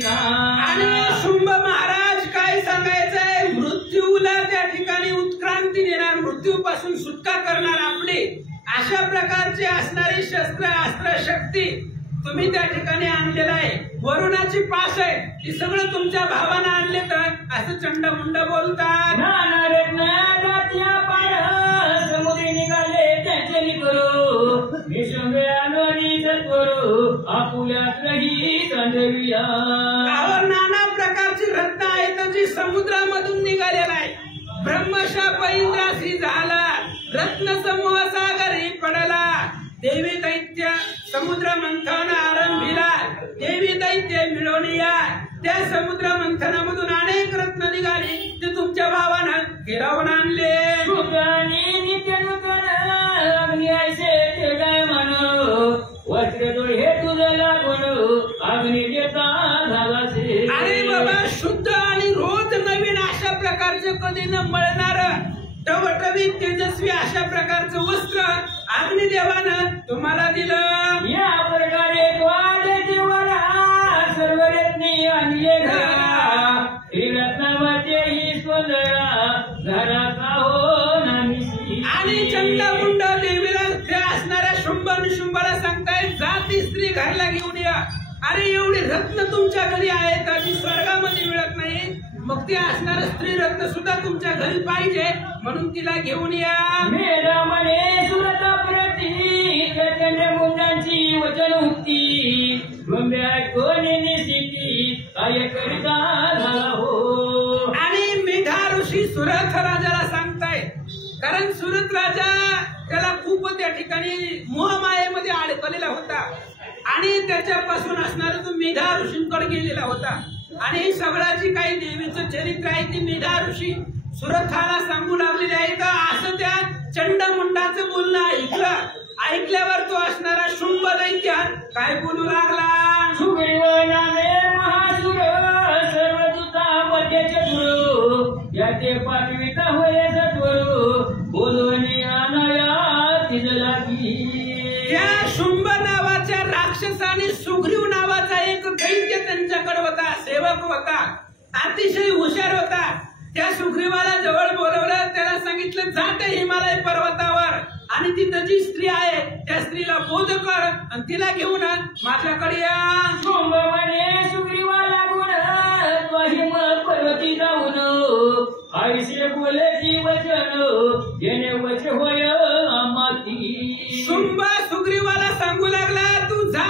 शुंभ महाराज काय सांगायचंय, मृत्यूला त्या ठिकाणी उत्क्रांती देणार, मृत्यूपासून सुटका करणार आपली, अशा प्रकारची असणारी शस्त्र अस्त्र शक्ती तुम्ही त्या ठिकाणी आणलेला आहे. वरुणाची पास आहे, ती सगळं तुमच्या भावानं आणले तर असं चंडमुंड बोलतात. समुद्री निघाले त्यांचे निकरो निसंगे आलोनी सत्वरो आपुल्यातही संदेविया. नाना प्रकारची रत्न आहेत जी समुद्रामधून निघालेला आहे. ब्रह्मशाप इंद्रासी झाला, रत्न समूह सागरी पडला. देवी दैत्य समुद्र मंथन आरंभिला, देवी दैत्य मिळून या. त्या समुद्र मंथनामधून अनेक रत्न निघाली, ते तुमच्या भावानं गिरावून आणले. नित्य नूतन अग्नी ऐसे तेजाय मन वस्त्र तो हे तुझं लागून अग्नी देता झालासे. अरे बाबा, शुद्ध आणि रोज नवीन अशा प्रकारचं कधी न मळणार टवटवीत तेजस्वी अशा प्रकारचं वस्त्र अग्निदेवानं तुम्हाला दिलं. या प्रकारे देवाला सर्व रत्नी आणले घरा श्रीरत्नावते ही सुंदरा घराचा हो नामिसी. आणि चंडामुंड देवीला त्या असणाऱ्या शुंभ निशुंभाला सांगतायत, जा ती स्त्री घरला घेऊन या. अरे एवढी रत्न तुमच्या घरी आहेत आणि स्वर्गामध्ये मिळत नाही, मग ते असणार स्त्री रत्न सुद्धा तुमच्या घरी पाहिजे, म्हणून तिला घेऊन या. मेरा मने सुरता प्रती चंडमुंडांची वचन हुक्ती गोंब्या कोणी निसिती काय करिता झाला हो. आणि मेधा ऋषी सुरथ राजाला सांगतायत, कारण सुरथ राजा त्याला खूप त्या ठिकाणी मोहमायेमध्ये अडकलेला होता आणि त्याच्यापासून असणारा तो मेधा ऋषींकडे गेलेला होता. आणि सगळ्याची काही देवीचं चरित्र आहे, ती मेधा ऋषी सुरथाला सांगू लागलेले आहे का असं त्या चंडमुंडाचं बोलणं ऐकलं. ऐकल्यावर तो असणारा शुंभ दैत्य काय बोलू लागला. सुग्रीव नामे महासुर सर्वदूता वद्याचे गुरु याचे पाठविता होय सत्वर बोलवणी आनया तिजला की. त्या शुंभ नावाच्या राक्षसाने सुग्रीव नावाचा एक दैत्य त्यांच्याकडे होता, सेवक होता, अतिशय हुशार होता. त्या सुग्रीवाला जवळ बोलवलं, त्याला सांगितलं जात हिमालय पर्वतावर आणि तिथं जी स्त्री आहे त्या स्त्रीला बोध कर आणि तिला घेऊन माझ्याकडे या. शुंभ म्हणे सुग्रीवाला गुण तो हिम पर्वती जाऊन आईसे बोले वचन जेणे वच होय आमाती. शुंभ सुग्रीवाला सांगू लागला तू जा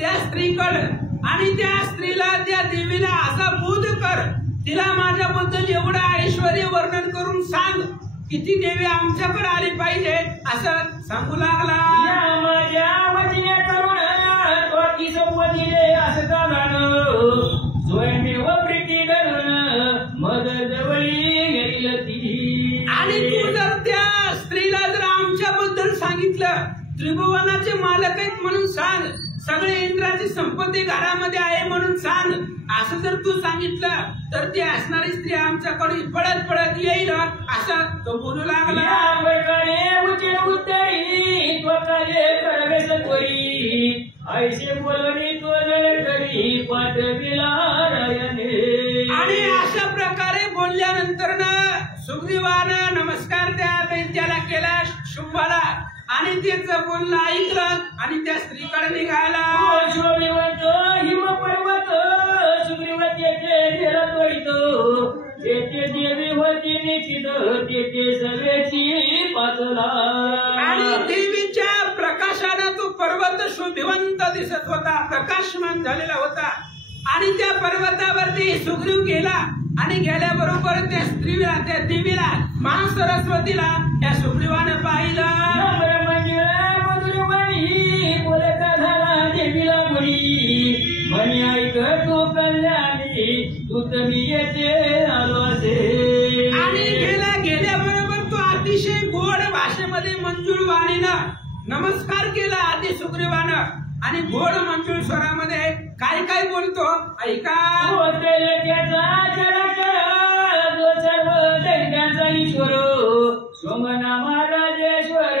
त्या स्त्रीकडे आणि त्या स्त्रीला त्या देवीला असा बोध कर, तिला माझ्याबद्दल एवढं ऐश्वर्य वर्णन करून सांग की ती देवी आमच्याकडे आली पाहिजे असं सांगू लागला. या माझ्या वचने करून तो ती संपत्तीले असं जाणं स्वयंमेव प्रीती धरून मद जवळी गेली ती. आणि तू जर त्या स्त्रीला जर आमच्याबद्दल सांगितलं, त्रिभुवनाचे मालक आहेत म्हणून सांग, सगळे इंद्राची संपत्ती घरामध्ये आहे म्हणून सांग, असं जर तू सांगितलं तर ती असणारी स्त्री आमच्याकडे पळत पळत येईल असं तो बोलू लागला. या प्रकारे उचल उत्तरी त्वकाले करवे सत्वरी ऐसे बोलणी तो जळ करी पाठविला रायने. आणि अशा प्रकारे बोलल्यानंतर सुग्रीवानं नमस्कार त्या दैत्याला केला, शुंभाला, आणि त्याचं बोलणं ऐकलं आणि त्या स्त्रीकडे निघाला. शोभिवंत हिम पर्वत सुग्रीवतेचे गेला त्वरित तेथे देवी होती निश्चित तेथे सगळ्याची पातला. आणि देवीच्या प्रकाशानं तो पर्वत शोभिवंत दिसत होता, प्रकाशमान झालेला होता. आणि त्या पर्वतावरती सुग्रीव गेला आणि गेल्याबरोबर त्या स्त्रीला, त्या देवीला, महासरस्वतीला त्या सुग्रीवानं पाहिलं. बोलता झाला देवीला मुली म्हणे ऐक तू कल्याणी तू तरी येते आलो असे. आणि गेल्याबरोबर तो अतिशय गोड भाषेमध्ये मंजूळ वाणीनं नमस्कार केला आधी सुग्रीवानं आणि गोड मंजूळ स्वरामध्ये काय काय बोलतो ऐका. सर्व दैत्यांचा ईश्वर सोमनामा राजेश्वर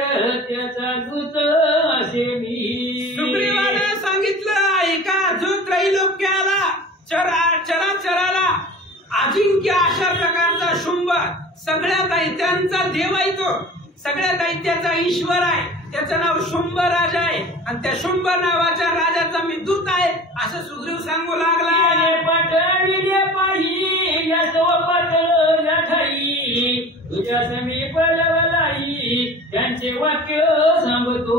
त्याचा दूत असे मी. सुग्रीवानं सांगितलं ऐका, जो त्रैलोक्याला चराचराला अजिंक्य अशा प्रकारचा शुंभ सगळ्या दैत्यांचा देव आहे, तो सगळ्या दैत्याचा ईश्वर आहे, त्याचं नाव शुंभ राजा आहे आणि त्या शुंभ नावाच्या राजाचा मी दूत आहे असं सुग्रीव सांगू लागला. तुझ्या समीप लवलाई त्यांचे वाक्य सांगतो.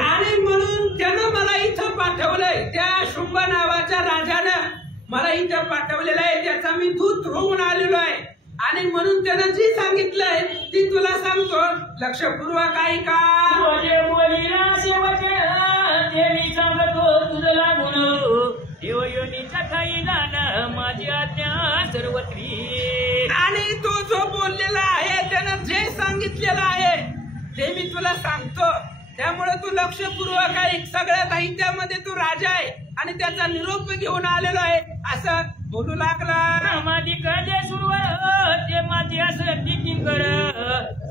आणि म्हणून त्यानं मला इथं पाठवलंय, त्या शुंभ नावाच्या राजानं मला इथं पाठवलेलं आहे, त्याचा मी दूत होऊन आलेलो आहे. आणि म्हणून त्यानं जी सांगितलंय ती तुला सांगतो, लक्षपूर्वक ऐका. बोलीला शेवटच्या देवी सांगतो तुझं लागून देवयोनीच्या ठाई जाणं माझी आज्ञा सर्वत्री. आणि तो जो बोललेला आहे त्यानं जे सांगितलेलं आहे ते मी तुला सांगतो, त्यामुळे तू लक्षपूर्वक ऐक. सगळ्या दैत्यामध्ये तू राजा आहे आणि त्याचा निरोप घेऊन आलेलो आहे असं बोलू लागला. माझी कळे सुरवर ते माझी असं कर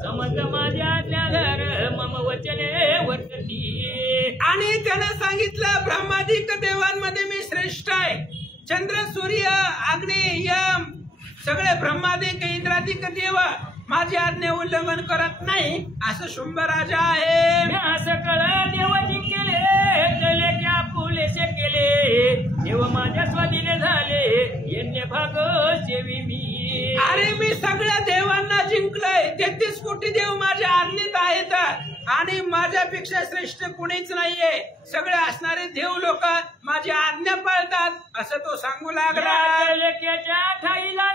समज माझ्या आज्ञाधर मम वचने वर्तती. आणि त्यानं सांगितलं ब्रह्मादिक देवांमध्ये मी श्रेष्ठ आहे, चंद्र सूर्य अग्नी यम सगळे ब्रह्मादिक इंद्रादिक देव माझी आज्ञा उल्लंघन करत नाही असं शुंभ राजा आहे. सकळ देव जिंकले केले त्या फुलेसे केले देव माझ्या स्वाधीन झाले यज्ञ भाग सेवी मी. अरे मी सगळ्या देवांना जिंकलोय, 33 कोटी देव माझ्या आज्ञेत आहेत आणि माझ्यापेक्षा श्रेष्ठ कुणीच नाहीये, सगळे असणारे देव लोक माझी आज्ञा पाळतात असं तो सांगू लागला. ठाईला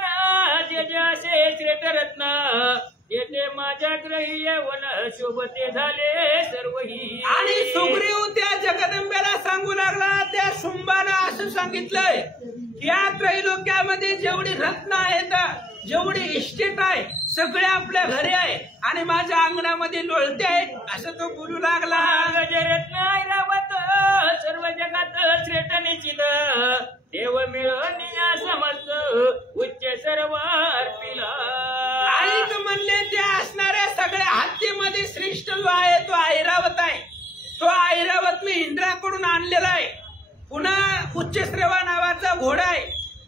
असे श्रेष्ठरत्न येथे माझ्या ग्रही यवन शोभते झाले सर्वही. आणि सुग्रीव त्या जगदंबेला सांगू लागला, त्या शुंभानं असं सांगितलंय या त्रैलोक्यामध्ये जेवढी रत्न आहेत, जेवढी इस्टेट आहे, सगळे आपल्या घरी आहे आणि माझ्या अंगणामध्ये लोळते आहे, असं तो बोलू लागला. गजरत्न ऐरावत सर्व जगात श्रेष्ठ निश्चित देव मिळून या समस्त उच्च सर्व अर्पिला. आणि तू म्हणले ते असणाऱ्या सगळ्या हत्तीमध्ये श्रेष्ठ जो आहे तो ऐरावत आहे. तो ऐरावत मी इंद्राकडून आणलेला आहे. पुन्हा उच्चश्रवा नावाचा घोडा आहे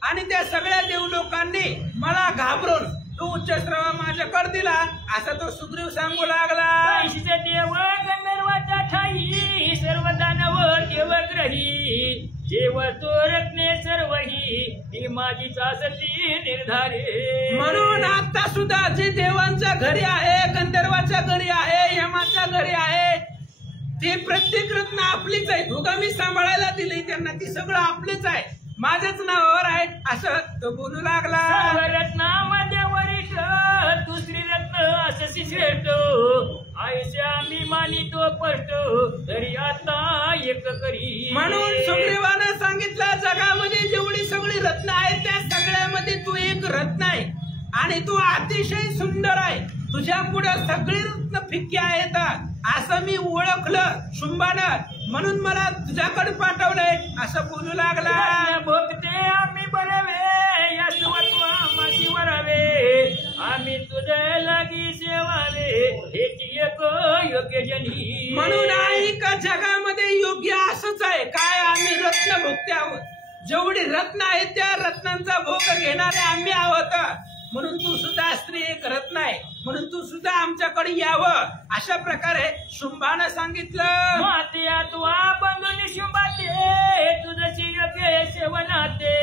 आणि त्या सगळ्या देवलोकांनी मला घाबरून तो उच्चश्रवा माझ्याकडे दिला, असा तो सुग्रीव सांगू लागला. ऐशीचे देव गंधर्वाच्या ठाई सर्व दानव देवग्रही जेव तो रत्ने सर्वही ही माझीच असती निर्धारे. म्हणून आता सुद्धा जे देवांच्या घरी आहे, गंधर्वाच्या घरी आहे, यमाच्या घरी आहे, ते प्रत्येक रत्न आपलीच आहे. धोका मी सांभाळायला दिली त्यांना, ती सगळं आपलीच आहे, माझ्याच नावावर आहे, असं तो बोलू लागला. रत्नामध्ये वरिष्ठ दुसरी रत्न असती श्रेष्ठ आयुष्या मी मानितो स्पष्ट तरी आता एक करी. म्हणून सुग्रीवानं सांगितलं, जगामध्ये जेवढी सगळी रत्न आहेत त्या सगळ्यामध्ये तू एक रत्न आहे आणि तू अतिशय सुंदर आहे. तुझ्या पुढे सगळी रत्न फिक्की आहेत असं मी ओळखलं शुंभानं, म्हणून मला तुझ्याकडे पाठवलंय, असं बोलू लागला. भोगते आम्ही बरावे या तू आम्ही वरावे आम्ही तुझ्या लागी सेवावे हेची एक योग्य जनी. म्हणून ऐक, जगामध्ये योग्य असंच आहे. काय आम्ही रत्न भोगते आहोत, जेवढी रत्न आहेत त्या रत्नांचा भोग घेणारे आम्ही आहोत. म्हणून तू सुद्धा स्त्री एक रत्न आहे, म्हणून तू सुद्धा आमच्याकडे यावं, अशा प्रकारे शुंभानं सांगितलं. मात्या तू बंधुनी शुंभाते तुझची योग्य सेवनाते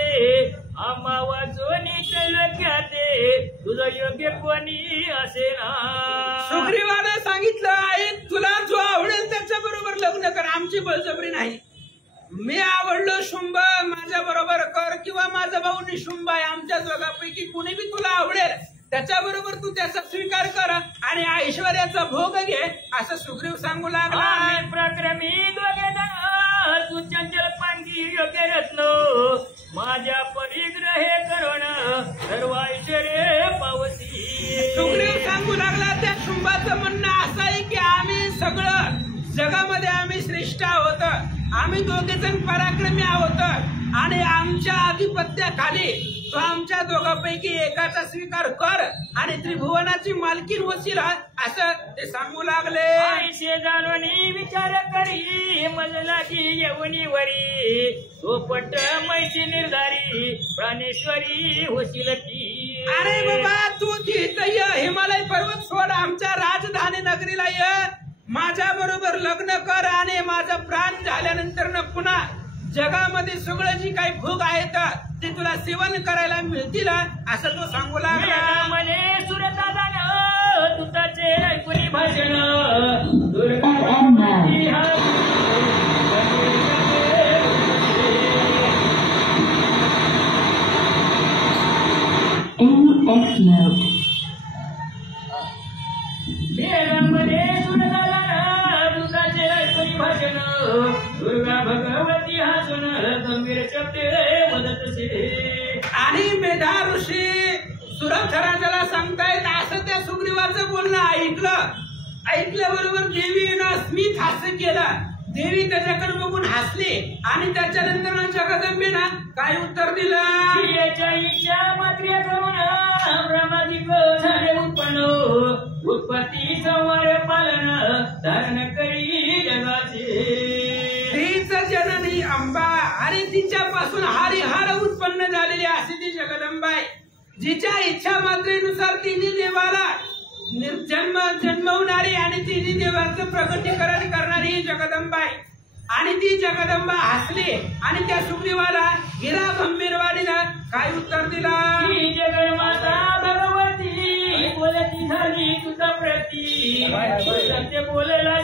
आम्हा वाचोनी तलक्याते तुझं योग्य कोणी असे ना. सुग्रीवानं सांगितलं, आई तुला जो आवडेल त्याच्या बरोबर लग्न कर, आमची बळजबरी नाही. मी आवडलो शुंभ, माझ्या बरोबर कर, किंवा माझा भाऊ निशुंभ आहे, आमच्या दोघांपैकी कुणी बी तुला आवडेल त्याच्या बरोबर तू त्याचा स्वीकार कर आणि ऐश्वर्याचा भोग घे, असं सुग्रीव सांगू लागला. प्रक्रमी दोघे जण तू चंचल पांगी योग्य रत्न माझ्या परिग्रहे करून सर्व ऐश्वर्य पावती. सुग्रीव सांगू लागला, त्या शुंभाचं म्हणणं असं आहे की आम्ही सगळं जगामध्ये आम्ही श्रेष्ठ आहोत, आम्ही दोघे जण पराक्रमी आहोत आणि आमच्या आधिपत्याखाली तो आमच्या दोघांपैकी एकाचा स्वीकार कर आणि त्रिभुवनाची मालकीण होशील, असं ते सांगू लागले. ऐशे जाणून विचार करी मजला की येऊनी वरी तो पट मैशी निर्धारी प्राणेश्वरी होशील ती. अरे बाबा, तू इथं ये, हिमालय पर्वत सोड, आमच्या राजधानी नगरीला ये, माझ्या बरोबर लग्न कर आणि माझा प्राण झाल्यानंतर न पुन्हा जगामध्ये सगळं जी काही भोग आहेत ते तुला सेवन करायला मिळतील, असं तो सांगू लागला. म्हणे सुरदादान तुझाचे ऐकुनी भाषण दुर्गा दुर्गा भगवती हासून गंभीर शब्दे वदतसे. आणि मेधा ऋषी सुरथराजाला सांगतायत, असं त्या सुग्रीवाचं बोलणं ऐकल्याबरोबर देवीनं स्मित हास्य केलं. देवी त्याच्याकडे बघून हसली आणि त्याच्यानंतर जगदंबेनं काय उत्तर दिलं. इच्छा मात्र्य करून ब्रह्मादिक झाले उत्पन्न उत्पत्ती संवार पालन धारण करी जगाचे. तीच जननी अंबा आणि तिच्यापासून हरिहर उत्पन्न झालेली अशी ती जगदंबा आहे. जिच्या इच्छा मात्रेनुसार तिन्ही देवाला जन्मवणारी आणि तिन्ही देवाचं प्रगटीकरण करणारी ही जगदंबा आहे. आणि ती जगदंबा हसली आणि त्या सुग्रीवाला हिरा गंभीरवाणीनं काय उत्तर दिला. जगन्माता भगवती बोलती झाली तुझा प्रती सत्य बोलला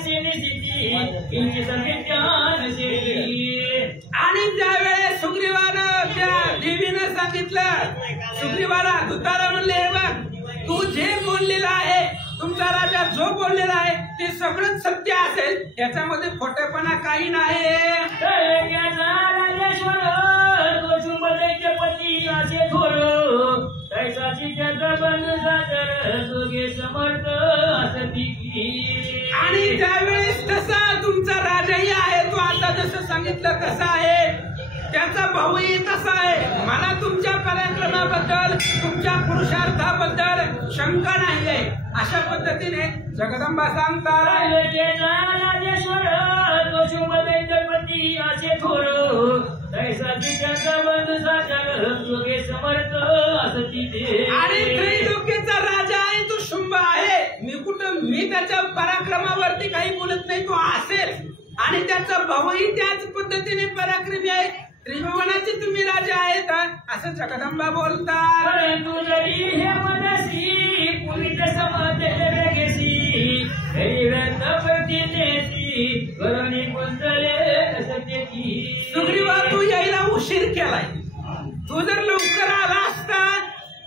आणि त्यावेळेस सुग्रीवानं त्या देवीनं सांगितलं, सुग्रीवाला धुताला म्हणले, हे बघ, तू जे बोललेला आहे, तुमचा राजा जो बोललेला आहे ते सगळंच सत्य असेल, याच्यामध्ये खोटेपणा काही नाही. राजेश्वर तो शुंभ दैत्य जगदंबाची असे थोर तैसाची त्याचा बंधू सादर दोघे समर्थ असती आणि त्यावेळेस तसा तुमचा राजाही आहे, तो आता जसं सांगितलं कसा आहे, त्याचा भाऊही तसा आहे. मला तुमच्या पराक्रमाबद्दल तुमच्या पुरुषार्थाबद्दल शंका नाही आहे. अशा पद्धतीने जगदंबा सांगतात राजेश्वर तो शुभदैत्यपती असे थोर तैसाची त्याचा बंधू सादर दोघे समर्थ असती आणि त्रैलोक्याचा राजा आहे तो शुंभ आहे. मी त्याच्या पराक्रमावरती काही बोलत नाही, तो असेल. आणि त्याचा भाऊही त्याच पद्धतीने पराक्रमी आहे. त्रिभुवनाचे तुम्ही राजा आहेत असं जगदंबा बोलतात. परंतु जरी हे मनसी पुनीत समते वेगेसी दैवत प्रतिनेसी करुणी कुंजले सत्यकी. सुग्रीवा, तू यायला उशीर केलाय. तू जर लवकर आला असता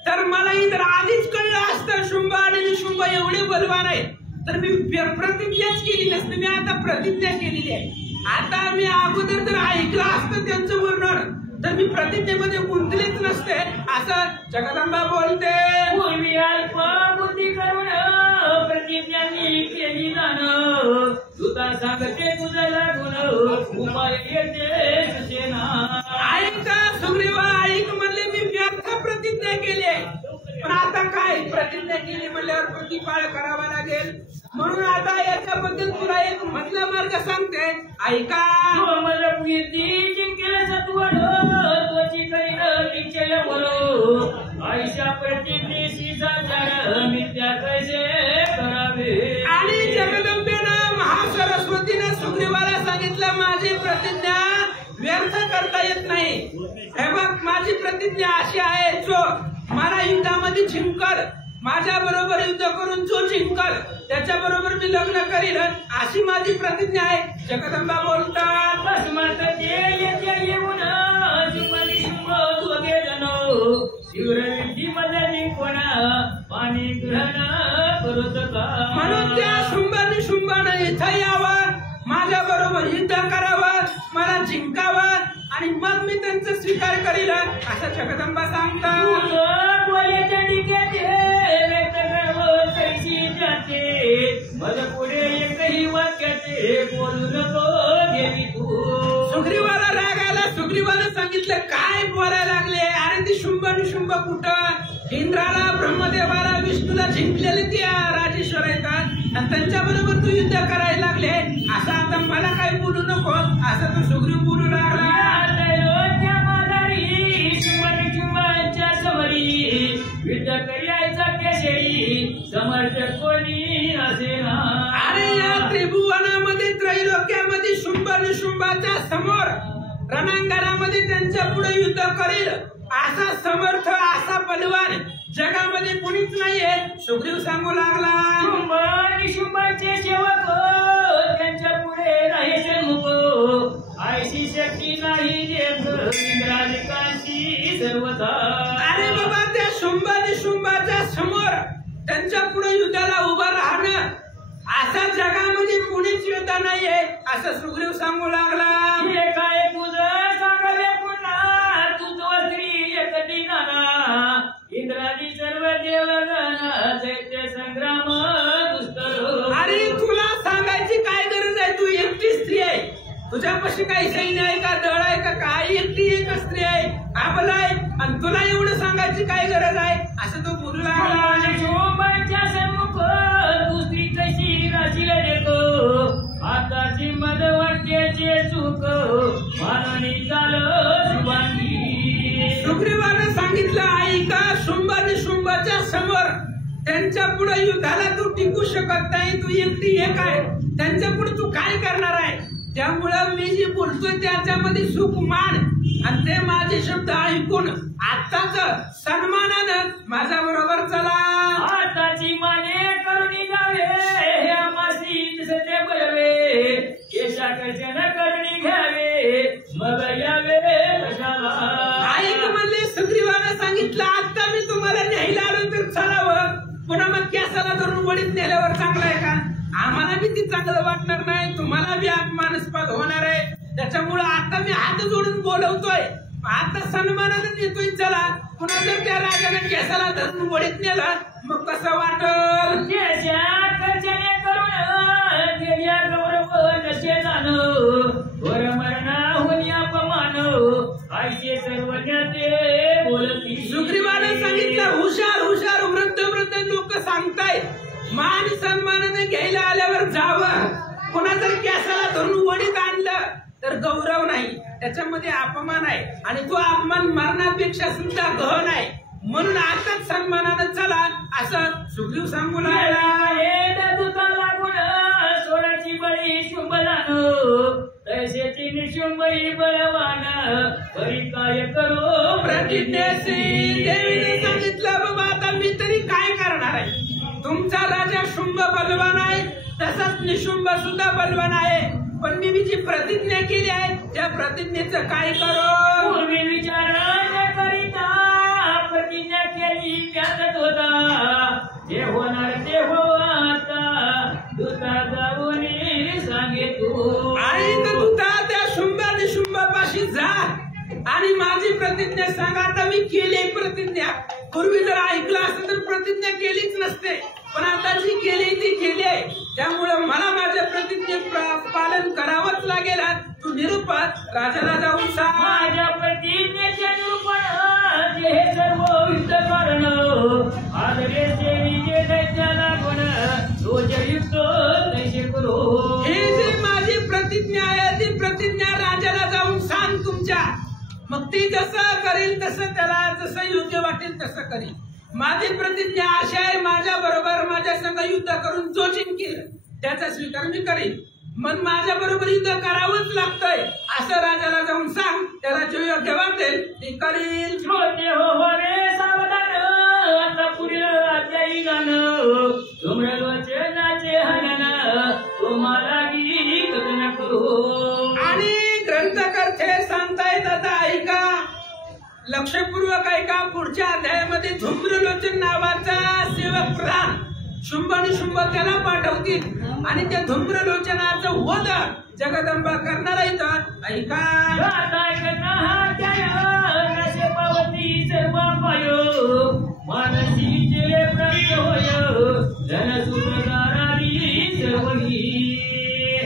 तर मलाही जर आधीच कळलं असतं शुंभ आणि शुंभ एवढे बलवान आहे तर मी प्रतिज्ञाच केली नसते. मी आता प्रतिज्ञा केलेली आहे. आता मी अगोदर जर ऐकलं असतं त्यांचं वर्णन तर मी प्रतिज्ञेमध्ये गुंतलेच नसते असं जगदंबा बोलते. पूर्वी अल्प बुद्धी करून प्रतिज्ञा मी केली नान तुझा सांगते तुझा लागून उपाय येते सुचेना. ऐका सुग्रीवा, ऐक म्हणले मी व्यर्थ प्रतिज्ञा केली आहे. पण आता काय, प्रतिज्ञा केली म्हणल्यावर प्रतिपाळ करावा लागेल. म्हणून आता याच्याबद्दल तुला एक मधला मार्ग सांगते, ऐका. मला कीर्ती जिंकले सत्वड त्वची करील निश्चय बोलो आईच्या प्रतिज्ञेशी साधार मिथ्या कैसे करावे. आणि जगदंबेनं महासरस्वतीनं सुग्रीवाला सांगितलं माझी प्रतिज्ञा व्यर्थ करता येत नाही. हे बघ, माझी प्रतिज्ञा अशी आहे, जो मला युद्धामध्ये जिंकल, माझ्या बरोबर युद्ध करून जो जिंकल त्याच्या बरोबर मी लग्न करील, अशी माझी प्रतिज्ञा आहे. जगदंबा बोलतात. भस्मात येते येऊन शुंभानी शुंभ दोघे जण शिवरविधी मध्ये कोणा पाणी ग्रहण करत का. म्हणून त्या शुंभाने शुंभानं इथं यावं, माझ्या बरोबर युद्ध करावं, मला जिंकावं आणि मग मी त्यांचा स्वीकार करील असं जगदंबा सांगतात. बोलायच्या टिकेते व्यक्त करावं कैशी जाते मला पुढे एकही वाक्याचे बोलू नको देवी तू. सुग्रीवाला राग आला. सुग्रीवानं सांगितलं काय बोलायला लागले. अरे ती शुंभ आणि शुंभ कुठं, इंद्राला ब्रह्मदेवाला विष्णूला जिंकलेले त्या राजेश्वर येतात आणि त्यांच्या बरोबर तू युद्ध करायला लागले. असं आता मला काही बोलू नको असं तो सुग्रीव बोलू लागला. युद्ध करायचा केशरी समर्थक कोणी असेना. अरे या त्रिभुवनामध्ये त्रैलोक्यामध्ये शुंभ आणि शुंभाच्या समोर रणांगणामध्ये त्यांच्या पुढे युद्ध करेल असा समर्थ असा बलवान जगामध्ये कोणीच नाहीये. सुग्रीव सांगू लागला. शुंभ आणि शुंभाचे सेवक त्यांच्या पुढे राहायचे मुख आयशी शक्ती नाही देत इंद्राजिकांची सर्वथा. अरे बाबा, त्या शुंभ आणि शुंभाच्या समोर त्यांच्या पुढे युद्धाला उभं राहणं असा जगामध्ये कोणीच योद्धा नाहीये असं सुग्रीव सांगू लागला. हे काय तुझं सांगावे पुन्हा तुझ स्त्री एकटी नाना इंद्राजी सर्व देवगणा दैत्य संग्राम दुस्तर. अरे तुला सांगायची काय गरज आहे, तू एकटी स्त्री आहे. तुझ्यापाशी काही सैन्य आहे का, दळ आहे का, काही एकटी एक स्त्री आहे, आपला आहे आणि तुला एवढं सांगायची काय गरज आहे असं तो बोलू लागला. शोभाच्या सन्मुख तू स्त्री कशी राशील देतो आताची मद वाक्याचे चूक मानवी चाल शुभांगी. सुग्रीवानं सांगितलं ऐका, शुंभ आणि शुंभाच्या समोर त्यांच्या पुढे युद्धाला तू टिकू शकत नाही. तू एकटी एक आहे, त्यांच्या पुढे तू काय करणार आहे. त्यामुळं मी जे बोलतोय त्याच्यामध्ये सुख मान आणि ते माझे शब्द ऐकून आताच सन्मानानं माझ्या बरोबर चला. आताची माने करुणी जावे हे आमासी सत्य बळवे केशा कशान करुणी घ्यावे मग यावे कशाला. ऐक म्हणले सुग्रीवानं सांगितलं आता मी तुम्हाला न्यायला आलो तर चलावं, पुन्हा मग कॅसाला धरून वडीत नेल्यावर चांगलं आहे का. आम्हाला बी ती चांगलं वाटणार नाही, तुम्हाला बी अपमानास्पद होणार आहे. त्याच्यामुळे आता मी हात जोडून बोलवतोय, आता सन्मानाने देतोय चला, पुन्हा जर त्या राजाने केसाला धरून वडीत नेला मग कसं वाटल? सुग्रीवाने सांगितलं हुशार हुशार वृद्ध वृद्ध लोक सांगताय मान सन्मानाने घ्यायला आल्यावर जावं, पुन्हा जर केसाला धरून वडीत आणलं तर गौरव नाही, त्याच्यामध्ये अपमान आहे आणि तो अपमान मरणापेक्षा सुद्धा गहन आहे. म्हणून आताच सन्मानानं चला असं सुग्रीव सांगू लागला. सोडाची बळी शुंभलान तैसेची निशुंभई बळवान तरी काय करो प्रतिज्ञेशी. देवीने सांगितलं बाबा आता मी तरी काय करणार आहे, तुमचा राजा शुंभ बलवान आहे तसाच निशुंभ सुद्धा बलवान आहे, पण मी जी प्रतिज्ञा केली आहे त्या प्रतिज्ञेचं काय करो? पूर्वी विचार करिता प्रतिज्ञा केली व्याजत होता, जे होणार ते हो आता दूता जाऊन सांगे तू. आणि दूता त्या शुंभ निशुंभापाशी जा आणि माझी प्रतिज्ञा सांगा. आता मी केली प्रतिज्ञा, पूर्वी जर ऐकलं असतं तर प्रतिज्ञा केलीच नसते, पण आता जी केली ती केली आहे, त्यामुळे मला माझ्या प्रतिज्ञेचं पालन करावंच लागेल. तू निरूपण राजाला जाऊन सांग. माझ्या प्रतिज्ञेच्या निरूपण जे हे सर्व युद्ध करण आदरे देवी जे दैत्याला गुण रोज युक्त तैसे करो. ही जी माझी प्रतिज्ञा आहे ती प्रतिज्ञा राजाला जाऊन सांग तुमच्या, मग ती जसं करेल तसं त्याला जसं योग्य वाटेल तसं करेल. माझी प्रतिज्ञा अशी आहे, माझ्या बरोबर माझ्या संग युद्ध करून जो जिंकेल त्याचा स्वीकार मी करेन, मग माझ्या बरोबर युद्ध करावंच लागतंय असं राजाला जाऊन सांग. त्याला जो योग्य वाटेल ते करेल. श्रोते हो रे सावधान आता पुढील अध्यायी गाणं धूम्रलोचनाचे हनन तुम्हाला गीत कथन करू. आणि ग्रंथकर्ते सांगतायत आता ऐका, लक्षपूर्वक ऐका. पुढच्या अध्यायामध्ये धूम्रलोचन नावाचा सेवक प्राण शुंभ आणि शुंभ त्याला पाठवतील आणि त्या धूम्रलोचनाचं वध जगदंबा करणार आहेत. ऐका सर्व पायो मानसीचे प्रत्योय धनसूत्रधारारी सर्व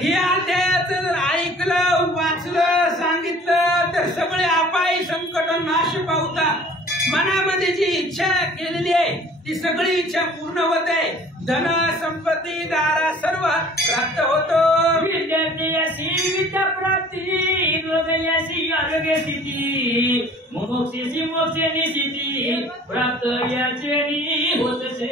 हे अध्यायाचं जर ऐकलं वाचलं सांगितलं तर सगळे अपाय संकट नाश पावतात. मनामध्ये जी इच्छा केलेली आहे ती सगळी इच्छा पूर्ण होत आहे. धन संपत्ती दारा सर्व प्राप्त होतो. विद्यार्थी विद्या प्राप्ती हृदयाची आरोग्य स्थिती मोक्षाची मोक्षाची स्थिती प्राप्त याचे होतसे.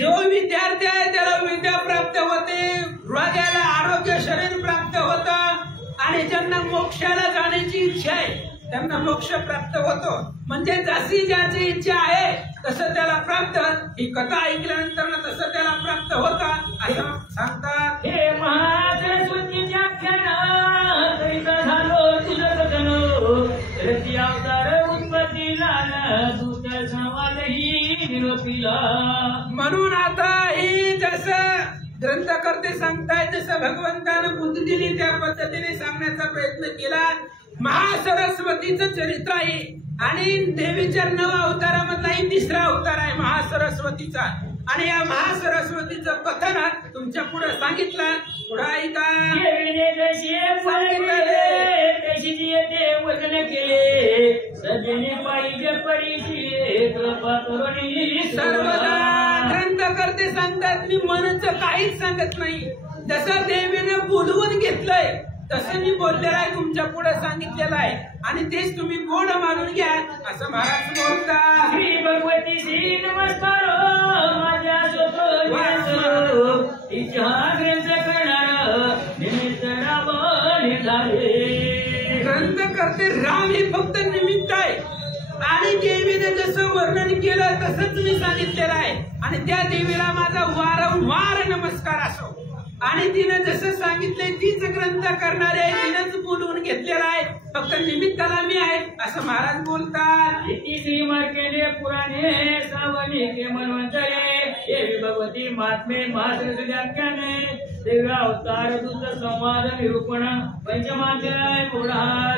जो विद्यार्थी आहे त्याला विद्या प्राप्त होते, हृदयाला आरोग्य शरीर प्राप्त होतं आणि ज्यांना मोक्षाला जाण्याची इच्छा आहे त्यांना मोक्ष प्राप्त होतो. म्हणजे जशी ज्याची इच्छा आहे तसं त्याला प्राप्त. ही कथा ऐकल्यानंतर तसं त्याला प्राप्त होता असं सांगतात. हे महासरस्वतीच्या करिता झालो तुझं कथन रती अवतार उत्पत्ती लाल दूत समाजही निरोपीला. म्हणून आता ही जसं ग्रंथकर्ते सांगताय तसं भगवंतानं बुद्धी दिली त्या पद्धतीने सांगण्याचा प्रयत्न केला. महासरस्वतीचं चरित्र आहे आणि देवीच्या 9 अवतारामधलाही 3रा अवतार आहे महासरस्वतीचा. आणि या महासरस्वतीचं कथन तुमच्या पुढे सांगितलं. पुढे ऐका. वचन केले सजने पाहिजे परिचय कृपा करुणी सर्वदा. ग्रंथकर्ते सांगतात मी मनचं काहीच सांगत नाही, जसं देवीनं बोलवून घेतलंय तसं मी बोललेलं आहे, तुमच्या पुढे सांगितलेलं आहे आणि तेच तुम्ही गोड मानून घ्या असं महाराज बोलतात. श्री भगवती श्री नमस्कार माझ्या तिच्या ग्रंथ करणार निमित्त राम झाले. ग्रंथ करते राम हे फक्त निमित्त आहे आणि देवीने जसं वर्णन केलं तसंच मी सांगितलेलं आहे आणि त्या देवीला माझा वारंवार नमस्कार असो. आणि तिनं जसं सांगितलंय तीच ग्रंथ करणारे आहे, तिनंच बोलवून घेतलेला आहे, फक्त निमित्ताला मी आहे असं महाराज बोलतात. श्री मार्केले पुराणे सावली के मनवंतरे देवी भगवती महात्मे महाश्रेष्ठ व्याख्याने दिव्य अवतार दूत संवाद निरूपण पंचमाध्याय पूर्ण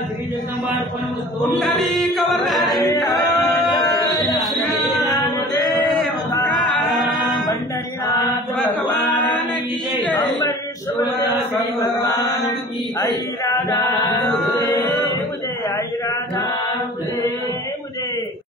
श्री जगदंबार्पण वस्तु कुंडली कवरधारी पंढरीनाथ भगवान की जय, अम्बरीश्वर भगवान की जय, राधा